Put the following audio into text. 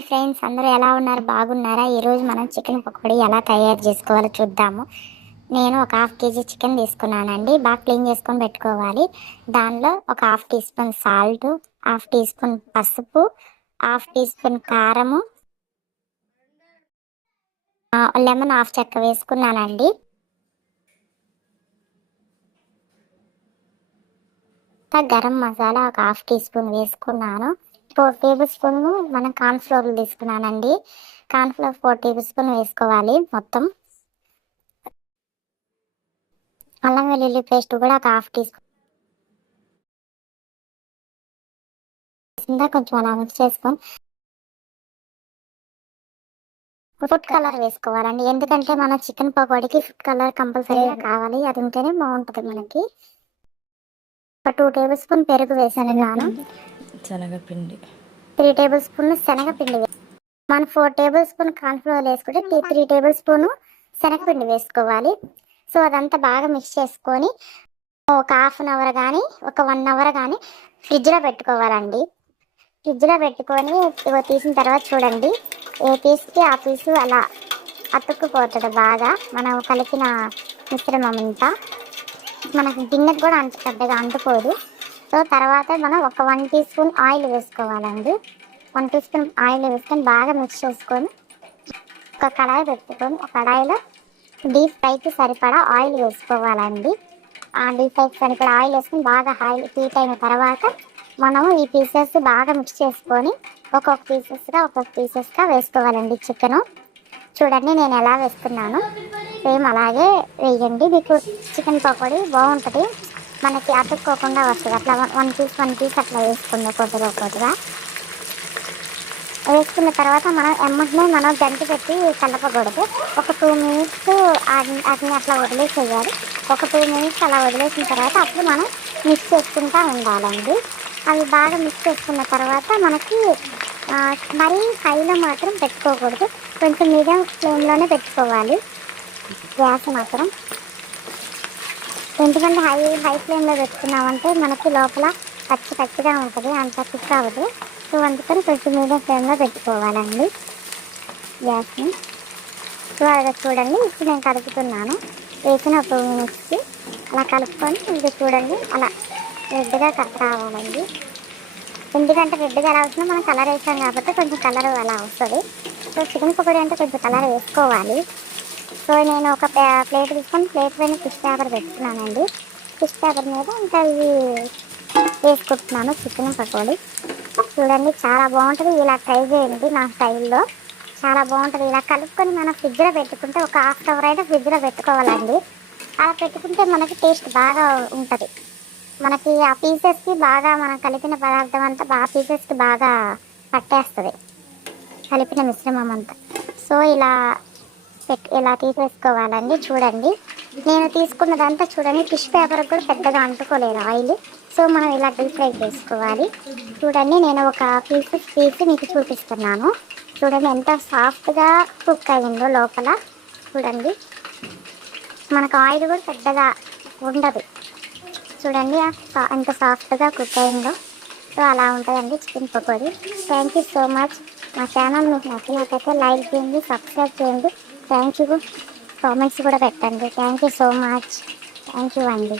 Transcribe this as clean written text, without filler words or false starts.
Hi friends, అందరూ ఎలా ఉన్నారు? బాగున్నారా? ఈరోజు మనం చికెన్ పకోడీ ఎలా తయారు చేసుకోవాలో చూద్దాము. నేను ఒక హాఫ్ కేజీ చికెన్ తీసుకున్నానండి. బాగా క్లీన్ చేసుకొని పెట్టుకోవాలి. దానిలో ఒక half teaspoon salt, half teaspoon పసుపు, హాఫ్ టీ స్పూన్ కారము, లెమన్ హాఫ్ చెక్క వేసుకున్నానండి. గరం మసాలా ఒక హాఫ్ టీ స్పూన్ వేసుకున్నాను. 4 టేబుల్ స్పూన్ మనం కార్న్‌ఫ్లోర్ తీసుకున్నానండి. కార్న్‌ఫ్లోర్ 4 టేబుల్ స్పూన్ వేసుకోవాలి మొత్తం. అల్లం వెల్లుల్లి పేస్ట్ కూడా ఒక హాఫ్ టీ స్పూన్ కొంచెం అలా మిక్స్ చేసుకొని ఫుడ్ కలర్ వేసుకోవాలండి. ఎందుకంటే మన చికెన్ పకోడీకి ఫుడ్ కలర్ కంపల్సరీగా కావాలి. అది ఉంటేనే బాగుంటుంది మనకి. ఒక 2 టేబుల్ స్పూన్ పెరుగు వేసాను. శనగపిండి 3 టేబుల్ స్పూన్ శనగపిండి. మనం 4 టేబుల్ స్పూన్ కార్న్‌ఫ్లోర్ వేసుకుంటే 3 టేబుల్ స్పూన్ శనగపిండి వేసుకోవాలి. సో అదంతా బాగా మిక్స్ చేసుకొని ఒక హాఫ్ అన్ అవర్ కానీ ఒక 1 అవర్ కానీ ఫ్రిడ్జ్లో పెట్టుకోవాలండి. ఫ్రిడ్జ్లో పెట్టుకొని తీసిన తర్వాత చూడండి, ఏ పీస్కి ఆ పీసు అలా అతుక్కుపోతుంది బాగా మనం కలిపిన మిశ్రమం అంతా. మనకి గిన్నెకి కూడా పెద్దగా అంటుకోదు. సో తర్వాత మనం ఒక 1 టీ స్పూన్ ఆయిల్ వేసుకోవాలండి. 1 టీ స్పూన్ ఆయిల్ వేసుకొని బాగా మిక్స్ చేసుకొని ఒక కడాయి పెట్టుకొని ఒక కడాయిలో డీప్ ఫ్రైకి సరిపడా ఆయిల్ వేసుకోవాలండి. ఆ డీప్ ఫ్రైకి సరిపడా ఆయిల్ వేసుకొని బాగా ఆయిల్ హీట్ అయిన తర్వాత మనము ఈ పీసెస్ బాగా మిక్స్ చేసుకొని ఒక్కొక్క పీసెస్గా వేసుకోవాలండి చికెను. చూడండి నేను ఎలా వేస్తున్నాను, సేమ్ అలాగే వేయండి. మీకు చికెన్ పకోడీ బాగుంటుంది, మనకి అతుక్కోకుండా వస్తుంది. అట్లా వన్ పీస్ అట్లా వేసుకుంది ఒక్కొక్కటిగా. వేసుకున్న తర్వాత మనం గంటి పెట్టి కలపకూడదు. ఒక 2 మినిట్స్ అట్ని అట్లా వదిలేసేయాలి. ఒక 2 మినిట్స్ అలా వదిలేసిన తర్వాత అప్పుడు మనం మిక్స్ చేసుకుంటూ ఉండాలండి. అవి బాగా మిక్స్ చేసుకున్న తర్వాత మనకి మరీ హైలో మాత్రం పెట్టుకోకూడదు, కొంచెం మీడియం ఫ్లేమ్లోనే పెట్టుకోవాలి గ్యాస్ మాత్రం. ఎందుకంటే హై ఫ్లేమ్లో పెట్టుకున్నామంటే మనకి లోపల పచ్చిగా ఉంటుంది, అంత కుక్ అవ్వదు. సో అందుకని కొంచెం మీడియం ఫ్లేమ్లో పెట్టుకోవాలండి గ్యాస్ని. సో అలా చూడండి, ఇప్పుడు నేను కలుపుతున్నాను. వేసిన 2 మినిట్స్కి అలా కలుపుకొని ఇది చూడండి అలా రెడ్గా రావాలండి. ఎందుకంటే రెడ్గా రావాల్సిన మనం కలర్ వేసాం కాబట్టి కొంచెం కలర్ అలా వస్తుంది. సో చికెన్ పకోడీ అంటే కొంచెం కలర్ వేసుకోవాలి. సో నేను ఒక ప్లేట్ తీసుకొని ప్లేట్ పైన ఫిష్ పేపర్ పెట్టుకున్నానండి. ఫిష్ పేపర్ మీద ఇంకా ఇవి వేసుకుంటున్నాను చికెన్ పకోడీ. చూడండి చాలా బాగుంటుంది, ఇలా ట్రై చేయండి నా స్టైల్లో. చాలా బాగుంటుంది. ఇలా కలుపుకొని మనం ఫ్రిడ్జ్లో పెట్టుకుంటే ఒక హాఫ్ అవర్ అయినా ఫ్రిడ్జ్లో పెట్టుకోవాలండి. అలా పెట్టుకుంటే మనకి టేస్ట్ బాగా ఉంటుంది. మనకి ఆ పీసెస్కి బాగా మనం కలిపిన పదార్థం అంతా పీసెస్కి బాగా పట్టేస్తుంది కలిపిన మిశ్రమం అంతా. సో ఇలా తీసేసుకోవాలండి. చూడండి నేను తీసుకున్నదంతా చూడండి, టిష్ పేపర్ కూడా పెద్దగా అంటుకోలేదు ఆయిల్. సో మనం ఇలా డీప్ ఫ్రై చేసుకోవాలి. చూడండి నేను ఒక పీస్ మీకు చూపిస్తున్నాను. చూడండి ఎంత సాఫ్ట్గా కుక్ అయిందో లోపల. చూడండి మనకు ఆయిల్ కూడా పెద్దగా ఉండదు. చూడండి ఎంత సాఫ్ట్గా కుక్ అయిందో. సో అలా ఉంటుందండి chicken pakodi. Thank you so much. మా ఛానల్ మీకు నచ్చినట్లయితే లైక్ చేయండి, సబ్స్క్రైబ్ చేయండి. Thank you. కామెంట్స్ కూడా పెట్టండి. Thank you so much. Thank you అండి.